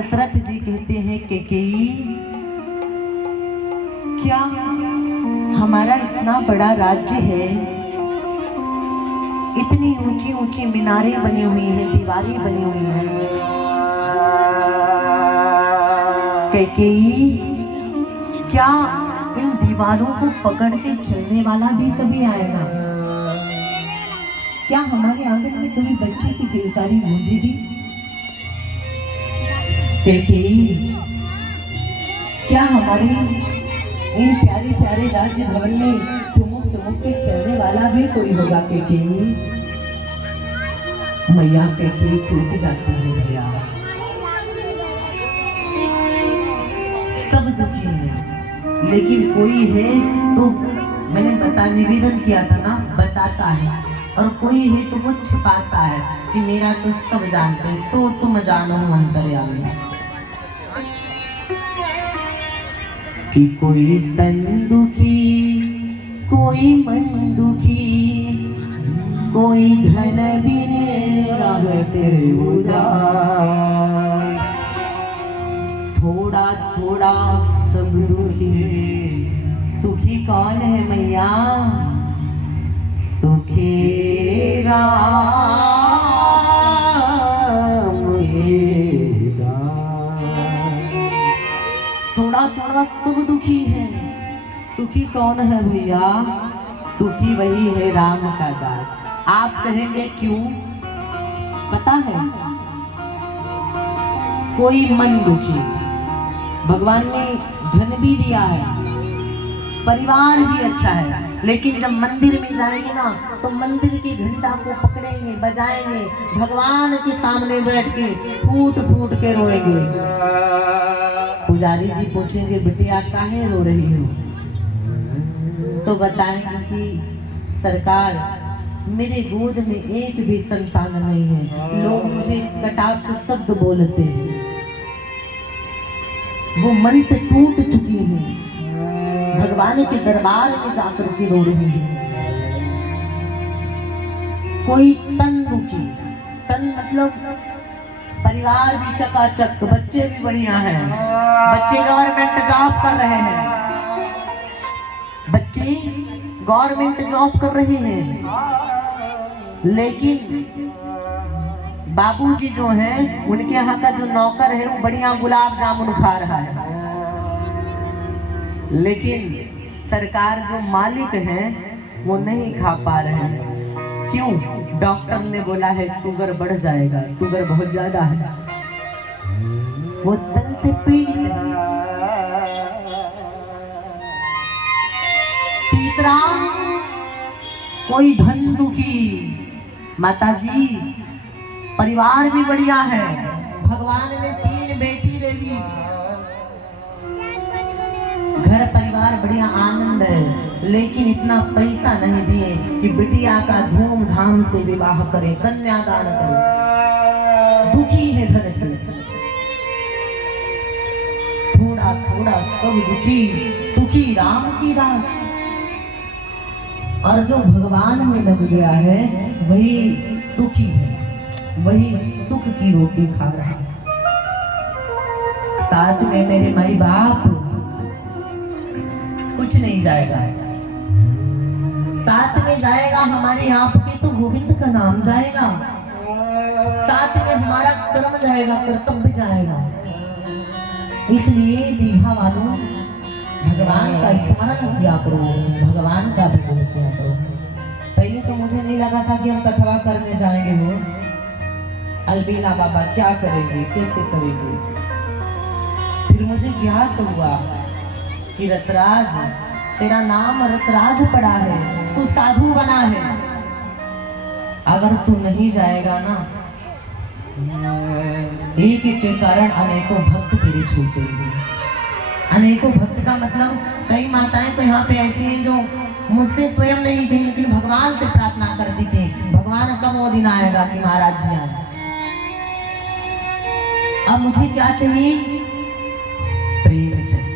दशरथ जी कहते हैं कैकेयी, क्या हमारा इतना बड़ा राज्य है, इतनी ऊंची ऊंची मीनारें बनी हुई हैं, दीवारें बनी हुई हैं, कैकेयी क्या इन दीवारों को पकड़ के चलने वाला भी कभी आएगा? क्या हमारे आंगन में कभी बच्चे की किलकारी गूंजेगी? कैकेयी क्या हमारी इन प्यारे प्यारे राज्य भवन में ठुमुक ठुमुक के चलने वाला भी कोई होगा? कैकेयी मैया कैकेयी टूट जाती है भैया, सब दुखी है, लेकिन कोई है तो मैंने निवेदन किया था ना, बताता है, और कोई है तो वो छिपाता है कि मेरा तो सब जानते हैं, तो तुम जानो अंतर्यामी। कि कोई तन दुखी, कोई मन दुखी, कोई धन बिने रहते उदास, थोड़ा थोड़ा सब दुखी, सुखी कौन है मैया? सुखी राम थोड़ा थोड़ा सब दुखी है, सुखी कौन है भैया? सुखी वही है राम का दास। आप कहेंगे क्यों? पता है, कोई मन दुखी, भगवान ने धन भी दिया है, परिवार भी अच्छा है, लेकिन जब मंदिर में जाएंगे ना तो मंदिर के घंटा को पकड़ेंगे, बजाएंगे, भगवान के सामने बैठ के फूट फूट के रोएंगे। पुजारी जी पूछेंगे बेटिया काहे रो रही हो? तो बताएंगे कि सरकार मेरे गोद में एक भी संतान नहीं है, लोग मुझे कटाक्ष शब्द बोलते हैं, वो मन से टूट चुकी है, भगवान के दरबार में जाकर के रो रही है। कोई तन दुखी, तन मतलब परिवार भी चकाचक, बच्चे भी बढ़िया हैं, बच्चे गवर्नमेंट जॉब कर रहे हैं, बच्चे गवर्नमेंट जॉब कर रहे हैं, लेकिन बाबूजी जो हैं उनके यहाँ का जो नौकर है वो बढ़िया गुलाब जामुन खा रहा है, लेकिन सरकार जो मालिक हैं वो नहीं खा पा रहे हैं। क्यों? डॉक्टर ने बोला है शुगर बढ़ जाएगा, शुगर बहुत ज्यादा है, वो तन से पीड़ित है। तीसरा, कोई धन दुखी, माता जी परिवार भी बढ़िया है, भगवान ने 3 बेटी दे दी, घर परिवार बढ़िया आनंद है, लेकिन इतना पैसा नहीं दिए कि बिटिया का धूमधाम से विवाह करें, कन्यादान करें। दुखी है घर से, थोड़ा थोड़ा सब दुखी, सुखी राम की रात। और जो भगवान में लग गया है वही दुखी है, वही दुख की रोटी खा रहा है। साथ में मेरे माई बाप कुछ नहीं जाएगा, साथ में जाएगा हमारे आपके तो गोविंद का नाम जाएगा, साथ में हमारा कर्म जाएगा, कर्तव्य जाएगा। इसलिए दीघा वालों भगवान का स्मरण किया करो, भगवान का भजन किया करो। पहले तो मुझे नहीं लगा था कि हम कथवा करने जाएंगे, वो अलबेला बाबा क्या करेंगे, कैसे करेंगे, फिर मुझे ज्ञात हुआ कि रसराज, तेरा नाम रसराज पड़ा है, तू साधु बना है, अगर तू नहीं जाएगा ना, एक के कारण अनेकों भक्त तेरे छूटेंगे। अनेकों भक्त का मतलब कई माताएं तो यहाँ पे ऐसी हैं जो मुझसे स्वयं नहीं थी, लेकिन भगवान से प्रार्थना करती थी, भगवान कब वो दिन आएगा कि महाराज जी आए। अब मुझे क्या चाहिए? प्रेम चाहिए।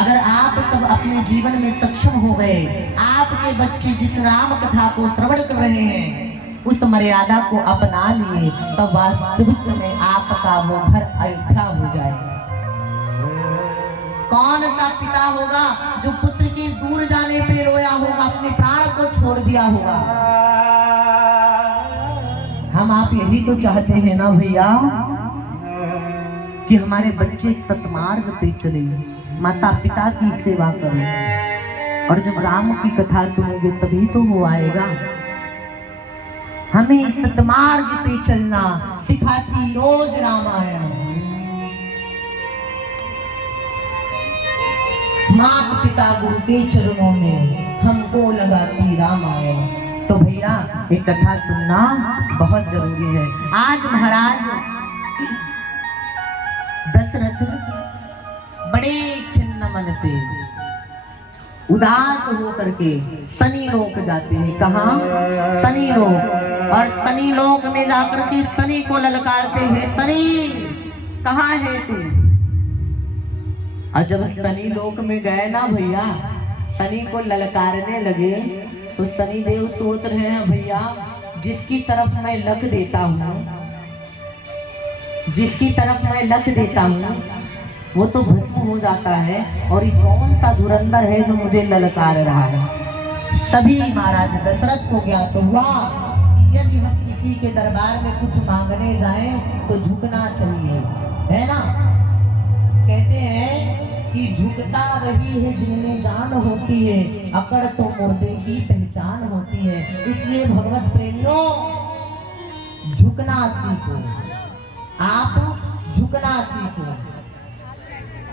अगर आप सब अपने जीवन में सक्षम हो गए, आपके बच्चे जिस राम कथा को श्रवण कर रहे हैं, उस मर्यादा को अपना लिए तो वास्तविक में आपका वो घर अयोध्या हो जाए। कौन सा पिता होगा जो पुत्र के दूर जाने पे रोया होगा, अपने प्राण को छोड़ दिया होगा? हम आप यही तो चाहते हैं ना भैया कि हमारे बच्चे सतमार्ग पे चले, माता पिता की सेवा करें। और जब राम की कथा सुनोगे तभी तो वो आएगा। हमें सतमार्ग पे चलना सिखाती रोज रामायण। माता पिता गुरु के चरणों में हमको लगाती रामायण। तो भैया ये कथा सुनना बहुत जरूरी है। आज महाराज दशरथ बड़े खिन्न मन से उदास होकर के शनि लोक जाते हैं। कहाँ? शनि लोक। और शनि लोक में जाकर के शनि को ललकारते हैं, शनि कहाँ है तू? और जब शनि लोक में गए ना भैया, शनि को ललकारने लगे तो शनि देव सोच रहे हैं भैया जिसकी तरफ मैं लख देता हूँ, जिसकी तरफ मैं लख देता हूँ वो तो भस्म हो जाता है, और ये कौन सा धुरंधर है जो मुझे ललकार रहा है। तभी महाराज दशरथ को ज्ञात हुआ कि यदि हम किसी के दरबार में कुछ मांगने जाएं तो झुकना चाहिए, है ना। कहते हैं कि झुकता वही है जिनमें जान होती है, अकड़ तो मुर्दे की पहचान होती है। इसलिए भगवत प्रेमियों झुकना सीखो, आप झुकना सीखो।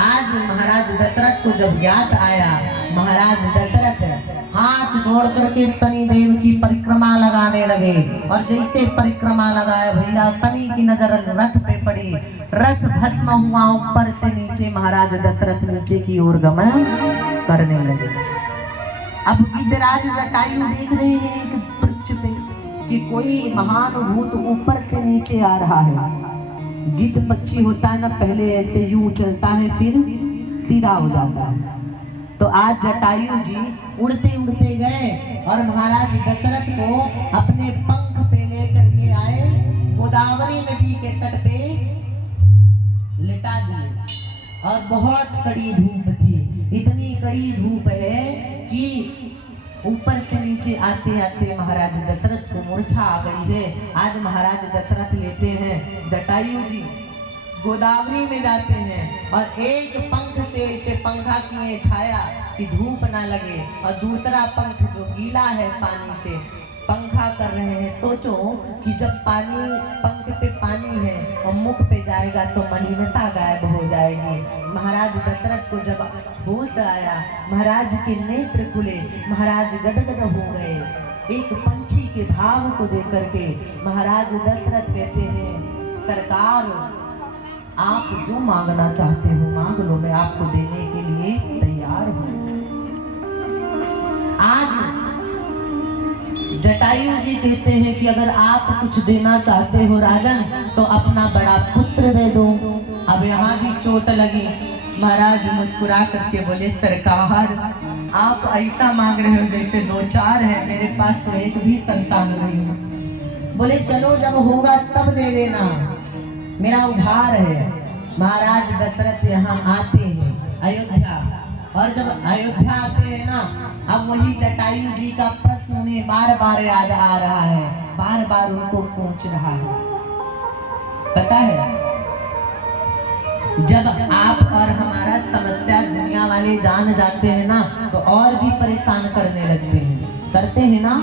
आज महाराज दशरथ को जब याद आया, महाराज दशरथ हाथ जोड़ करके शनि देव की परिक्रमा लगाने लगे। और जैसे परिक्रमा लगाया भैया शनि की नजर रथ पे पड़ी, रथ भस्म हुआ ऊपर से नीचे। महाराज दशरथ नीचे की ओर गमन करने लगे। अब गिद्धराज जटायु देख रहे हैं एक वृक्ष पे कि कोई महान भूत ऊपर से नीचे आ रहा है। गिद्ध पक्षी होता है ना, पहले ऐसे यूं चलता है फिर सीधा हो जाता है। तो आज जटायु जी उड़ते उड़ते गए और महाराज दशरथ को अपने पंख पे लेकर के आए, गोदावरी नदी के तट पे लिटा दिए। और बहुत कड़ी धूप थी, इतनी कड़ी धूप है कि ऊपर से नीचे आते आते महाराज दशरथ को मूर्छा आ गई है। आज महाराज दशरथ लेते हैं जटायु जी गोदावरी में जाते हैं और एक पंख से इसे पंखा किए छाया कि धूप ना लगे, और दूसरा पंख जो गीला है पानी से पंखा कर रहे हैं। सोचो कि जब पानी पंख पे पानी है और मुख पे जाएगा तो मलिनता गायब हो जाएगी। महाराज दशरथ को जब होश आया, महाराज के नेत्र खुले, महाराज गदगद हो गए। एक पंछी के भाव को देख करके महाराज दशरथ कहते हैं, सरकार आप जो मांगना चाहते हो मांग लो, मैं आपको देने के लिए तैयार हूँ। आज जटायु जी कहते हैं कि अगर आप कुछ देना चाहते हो राजन तो अपना बड़ा पुत्र दे दो। अब यहाँ भी चोट लगी। महाराज मुस्कुरा करके बोले, सरकार आप ऐसा मांग रहे हो जैसे दो चार है, मेरे पास तो एक भी संतान नहीं है। बोले चलो जब होगा तब दे देना, मेरा उधार है। महाराज दशरथ यहाँ आते हैं अयोध्या, और जब अयोध्या आते हैं ना, अब वही जटायु जी का प्रश्न उन्हें बार बार याद आ रहा है, बार बार उनको पूछ रहा है। पता है जब आप और हमारा समस्या दुनिया वाले जान जाते हैं ना तो और भी परेशान करने लगते हैं, करते हैं ना।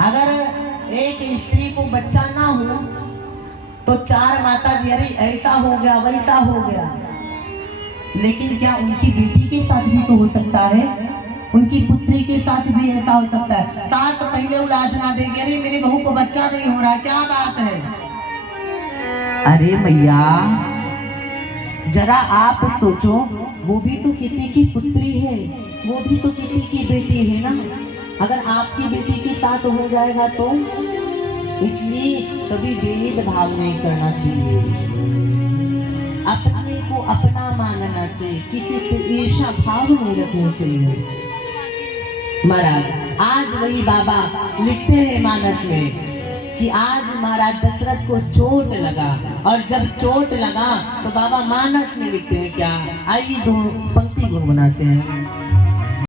अगर एक स्त्री को बच्चा ना हो तो चार माता जी अरे ऐसा हो गया वैसा हो गया, लेकिन क्या उनकी बेटी के साथ भी तो हो सकता है, उनकी पुत्री के साथ भी ऐसा हो सकता है। सास पहले उलाझना देगी, अरे मेरे बहू को बच्चा नहीं हो रहा, क्या बात है। अरे मैया जरा आप सोचो, वो भी तो किसी की पुत्री है, वो भी तो किसी की बेटी है ना। अगर आपकी बेटी के साथ हो जाएगा तो, इसलिए कभी भेदभाव नहीं करना चाहिए, अपने को अपना मानना चाहिए, किसी से ईर्ष्या भाव नहीं रखना चाहिए। महाराज आज वही बाबा लिखते हैं मानस में कि आज महाराज दशरथ को चोट लगा, और जब चोट लगा तो बाबा मानस में लिखते हैं क्या, आइए दो पंक्ति गुनगुनाते हैं।